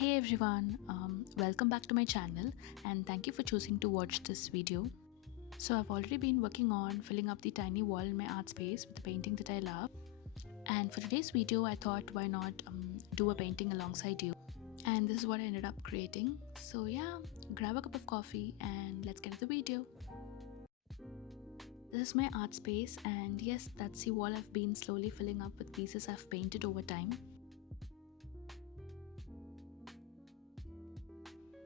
Hey everyone, welcome back to my channel and thank you for choosing to watch this video. So I've already been working on filling up the tiny wall in my art space with the painting that I love, and for today's video I thought why not do a painting alongside you, and this is what I ended up creating. So yeah, grab a cup of coffee and let's get to the video. This is my art space, and yes, that's the wall I've been slowly filling up with pieces I've painted over time.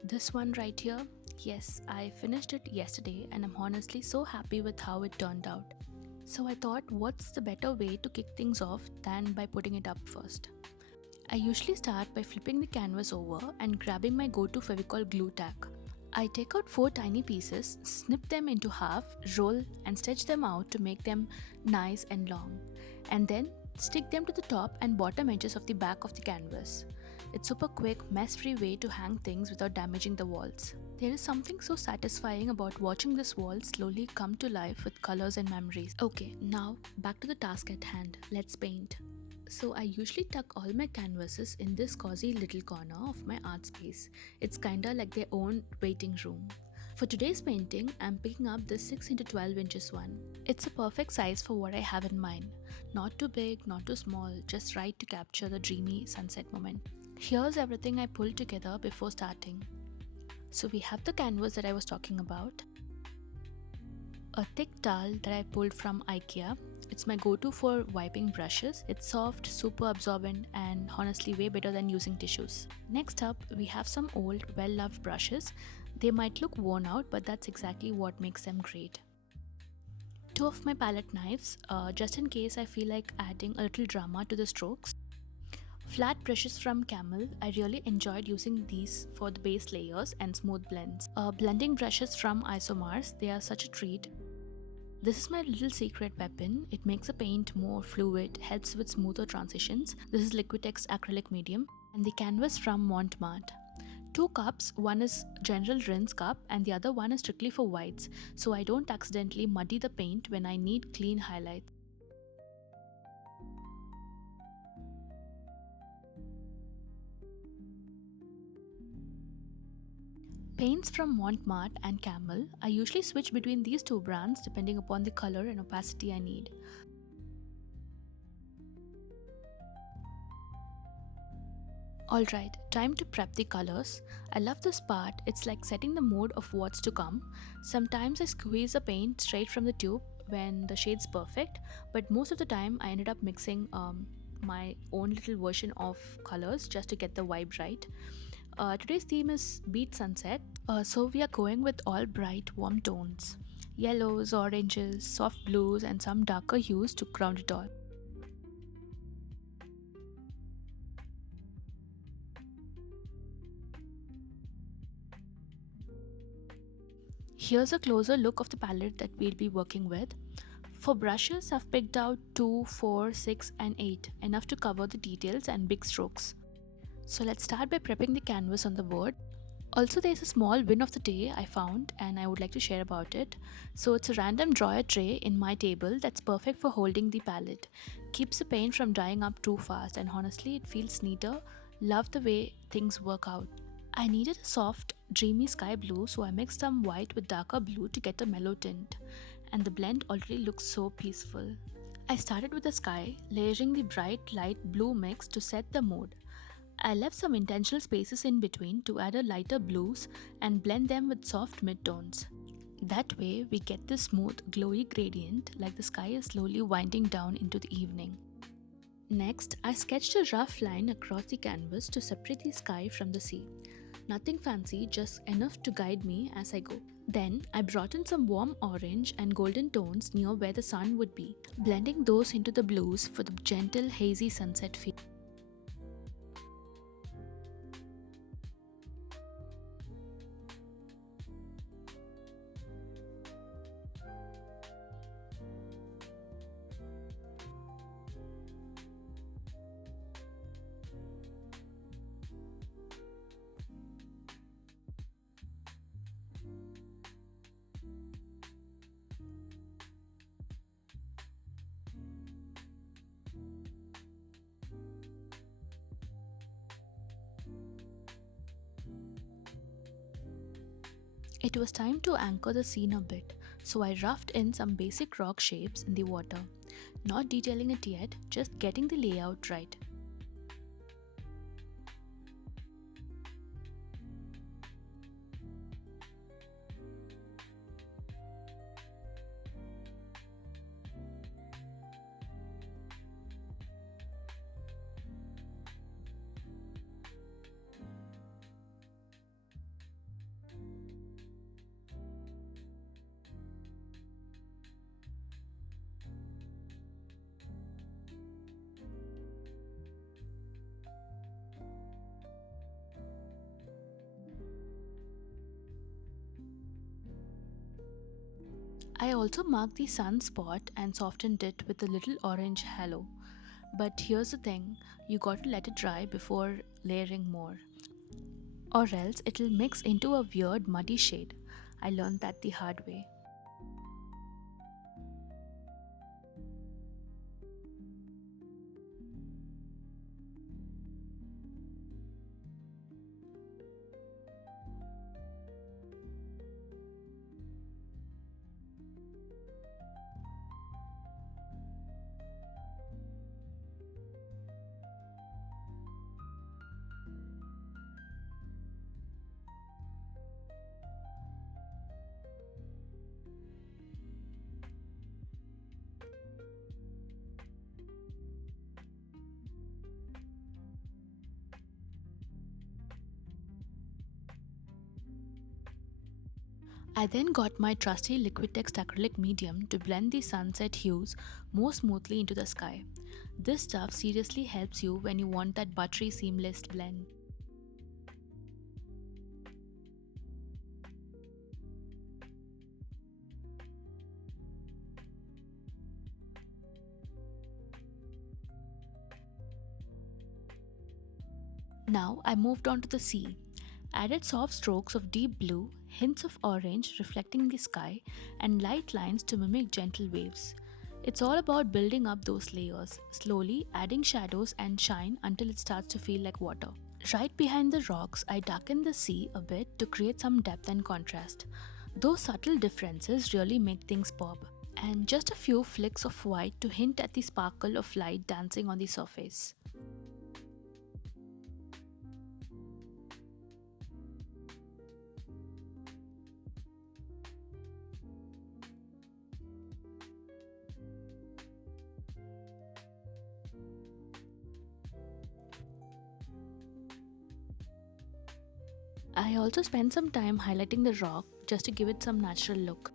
This one right here, yes, I finished it yesterday and I'm honestly so happy with how it turned out. So I thought, what's the better way to kick things off than by putting it up first? I usually start by flipping the canvas over and grabbing my go-to Fevicol glue tack. I take out 4 tiny pieces, snip them into half, roll and stretch them out to make them nice and long, and then stick them to the top and bottom edges of the back of the canvas. It's super quick, mess-free way to hang things without damaging the walls. There is something so satisfying about watching this wall slowly come to life with colors and memories. Okay, now back to the task at hand. Let's paint. So I usually tuck all my canvases in this cozy little corner of my art space. It's kinda like their own waiting room. For today's painting, I'm picking up this 6 into 12 inches one. It's a perfect size for what I have in mind. Not too big, not too small, just right to capture the dreamy sunset moment. Here's everything I pulled together before starting. So we have the canvas that I was talking about, a thick towel that I pulled from IKEA. It's my go-to for wiping brushes. It's soft, super absorbent, and honestly way better than using tissues. Next up, we have some old, well-loved brushes. They might look worn out, but that's exactly what makes them great. 2 of my palette knives, just in case I feel like adding a little drama to the strokes. Flat brushes from Camel, I really enjoyed using these for the base layers and smooth blends. Blending brushes from Isomars, they are such a treat. This is my little secret weapon. It makes the paint more fluid, helps with smoother transitions. This is Liquitex acrylic medium. And the canvas from Montmartre. 2 cups, one is general rinse cup and the other one is strictly for whites, so I don't accidentally muddy the paint when I need clean highlights. Paints from Montmartre and Camel, I usually switch between these 2 brands depending upon the color and opacity I need. Alright, time to prep the colors. I love this part, it's like setting the mood of what's to come. Sometimes I squeeze the paint straight from the tube when the shade's perfect, but most of the time I ended up mixing my own little version of colors just to get the vibe right. Today's theme is Beat Sunset, so we are going with all bright, warm tones. Yellows, oranges, soft blues, and some darker hues to ground it all. Here's a closer look of the palette that we'll be working with. For brushes, I've picked out 2, 4, 6, and 8, enough to cover the details and big strokes. So let's start by prepping the canvas on the board. Also, there's a small win of the day I found and I would like to share about it. So it's a random drawer tray in my table that's perfect for holding the palette. Keeps the paint from drying up too fast, and honestly it feels neater. Love the way things work out. I needed a soft, dreamy sky blue, so I mixed some white with darker blue to get a mellow tint. And the blend already looks so peaceful. I started with the sky, layering the bright light blue mix to set the mood. I left some intentional spaces in between to add a lighter blues and blend them with soft midtones. That way we get this smooth, glowy gradient like the sky is slowly winding down into the evening. Next, I sketched a rough line across the canvas to separate the sky from the sea. Nothing fancy, just enough to guide me as I go. Then, I brought in some warm orange and golden tones near where the sun would be, blending those into the blues for the gentle, hazy sunset feel. It was time to anchor the scene a bit, so I roughed in some basic rock shapes in the water. Not detailing it yet, just getting the layout right. I also marked the sunspot and softened it with a little orange halo. But here's the thing, you got to let it dry before layering more, or else it'll mix into a weird muddy shade. I learned that the hard way. I then got my trusty Liquitex acrylic medium to blend the sunset hues more smoothly into the sky. This stuff seriously helps you when you want that buttery seamless blend. Now I moved on to the sea. Added soft strokes of deep blue, hints of orange reflecting the sky, and light lines to mimic gentle waves. It's all about building up those layers, slowly adding shadows and shine until it starts to feel like water. Right behind the rocks, I darken the sea a bit to create some depth and contrast. Those subtle differences really make things pop. And just a few flicks of white to hint at the sparkle of light dancing on the surface. I also spent some time highlighting the rock just to give it some natural look.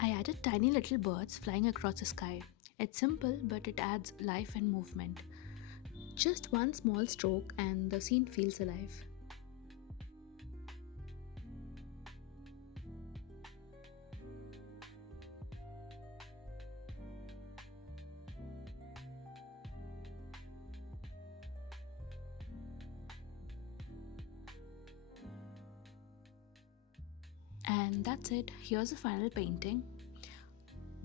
I added tiny little birds flying across the sky. It's simple, but it adds life and movement. Just one small stroke, and the scene feels alive. And that's it. Here's the final painting.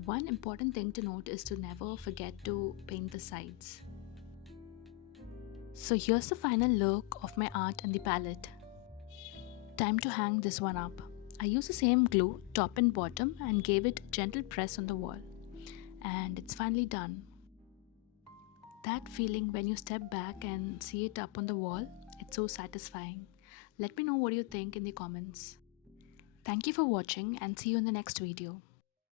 One important thing to note is to never forget to paint the sides. So here's the final look of my art and the palette. Time to hang this one up. I used the same glue, top and bottom, and gave it a gentle press on the wall. And it's finally done. That feeling when you step back and see it up on the wall, it's so satisfying. Let me know what you think in the comments. Thank you for watching and see you in the next video.